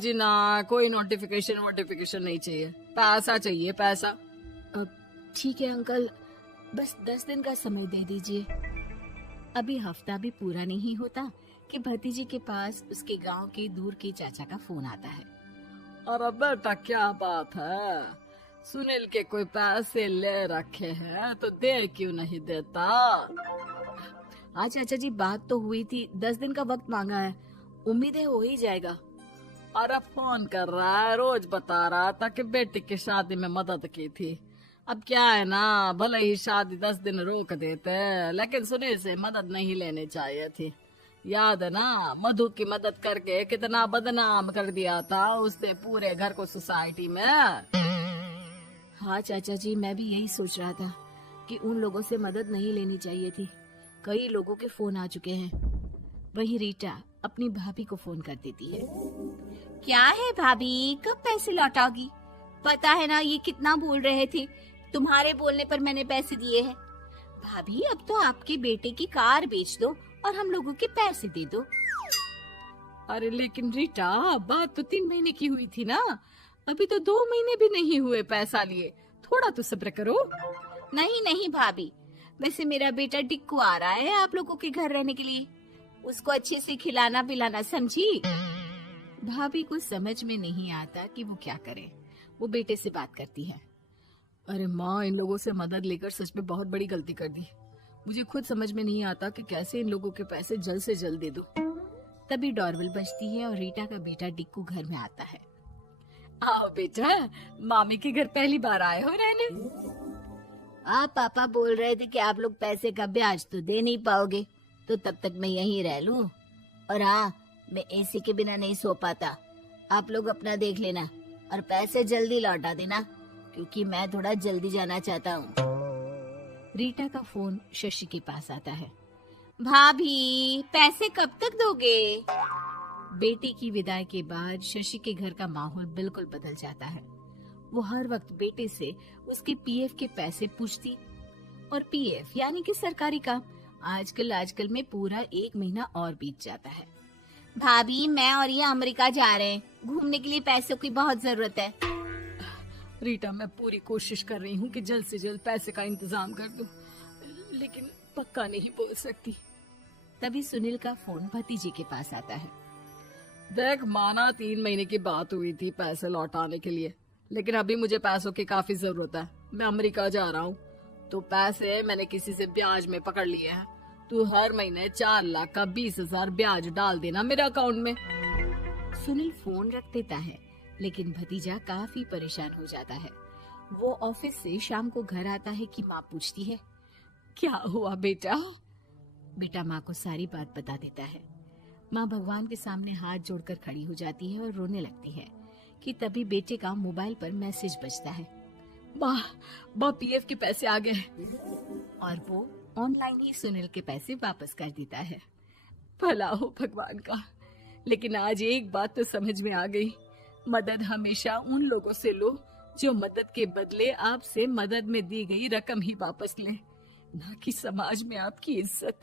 जी ना, कोई नोटिफिकेशन नहीं चाहिए, पैसा चाहिए पैसा। अब ठीक है अंकल, बस 10 दिन का समय दे दीजिए। अभी हफ्ता भी पूरा नहीं होता कि भतीजी के पास उसके गांव के दूर के चाचा का फोन आता है। अरे बेटा क्या बात है, सुनील के कोई पैसे ले रखे हैं तो दे क्यों नहीं देता? हाँ चाचा जी, बात तो हुई थी, 10 दिन का वक्त मांगा है, उम्मीद है हो ही जाएगा। अरे फोन कर रहा है, रोज बता रहा था कि बेटी की शादी में मदद की थी। अब क्या है ना, भले ही शादी 10 दिन रोक देते लेकिन सुनील से मदद नहीं लेनी चाहिए थी। याद है ना, मधु की मदद करके कितना बदनाम कर दिया था उसने पूरे घर को सोसाइटी में। हाँ चाचा जी, मैं भी यही सोच रहा था कि उन लोगों से मदद नहीं लेनी चाहिए थी। कई लोगों के फोन आ चुके हैं। वही रीटा अपनी भाभी को फोन कर देती है। क्या है भाभी, कब पैसे लौटाओगी? पता है ना ये कितना बोल रहे थे, तुम्हारे बोलने पर मैंने पैसे दिए हैं। भाभी अब तो आपके बेटे की कार बेच दो और हम लोगों के पैसे दे दो। अरे लेकिन रीटा, बात तो 3 महीने की हुई थी ना, अभी तो 2 महीने भी नहीं हुए पैसा लिए, थोड़ा तो सब्र करो। नहीं नहीं भाभी, वैसे मेरा बेटा टिक्कू आ रहा है आप लोगों के घर रहने के लिए, उसको अच्छे से खिलाना पिलाना, समझी? भाभी को समझ में नहीं आता कि वो क्या करे। वो बेटे से बात करती है। अरे माँ, इन लोगों से मदद लेकर सच में बहुत बड़ी गलती कर दी। मुझे खुद समझ में नहीं आता कि कैसे इन लोगों के पैसे जल्द से जल्द दे दूं। तभी डोरबेल बजती है और रीटा का बेटा टिक्कू घर में आता है। आओ बेटा, मामी के घर पहली बार आए हो रहने? आप पापा बोल रहे थे कि आप लोग पैसे का ब्याज तो दे नहीं पाओगे, तो तब तक मैं यहीं रह लूं। और हाँ, मैं एसी के बिना नहीं सो पाता। आप लोग अपना देख लेना और पैसे जल्दी लौटा देना, क्योंकि मैं थोड़ा जल्दी जाना चाहता हूँ। रीटा का फोन शशि के पास आता है। भाभी, पैसे कब तक दोगे? बेटी की विदाई के बाद शशि के घर का माहौल बिल्कुल बदल जाता है। वो हर वक्त बेटे से उसके पीएफ के पैसे पूछती, और पीएफ यानी कि सरकारी काम। आजकल में पूरा 1 महीना और बीत जाता है। भाभी, मैं और ये अमेरिका जा रहे हैं, घूमने के लिए पैसों की बहुत जरूरत है। रीटा, मैं पूरी कोशिश कर रही हूँ कि जल्द से जल्द पैसे का इंतजाम कर दूं, लेकिन पक्का नहीं बोल सकती। तभी सुनील का फोन भतीजे के पास आता है। देख माना 3 महीने की बात हुई थी पैसे लौटाने के लिए, लेकिन अभी मुझे पैसों की काफी जरूरत है। मैं अमेरिका जा रहा हूँ, तो पैसे मैंने किसी से ब्याज में पकड़ लिए हैं। तू हर महीने 4 लाख का 20,000 ब्याज डाल देना मेरे अकाउंट में। सुनील फोन रख देता है, लेकिन भतीजा काफी परेशान हो जाता है। वो ऑफिस से शाम को घर आता है कि माँ पूछती है, क्या हुआ बेटा? बेटा माँ को सारी बात बता देता है। माँ भगवान के सामने हाथ जोड़कर खड़ी हो जाती है और रोने लगती है कि तभी बेटे का मोबाइल पर मैसेज बजता है। माँ पीएफ के पैसे आ गए। और वो ऑनलाइन ही सुनील के पैसे वापस कर देता है। भला हो भगवान का। लेकिन आज एक बात तो समझ में आ गई, मदद हमेशा उन लोगों से लो जो मदद के बदले आपसे मदद में दी गई रकम ही वापस ले, ना कि समाज में आपकी इज्जत।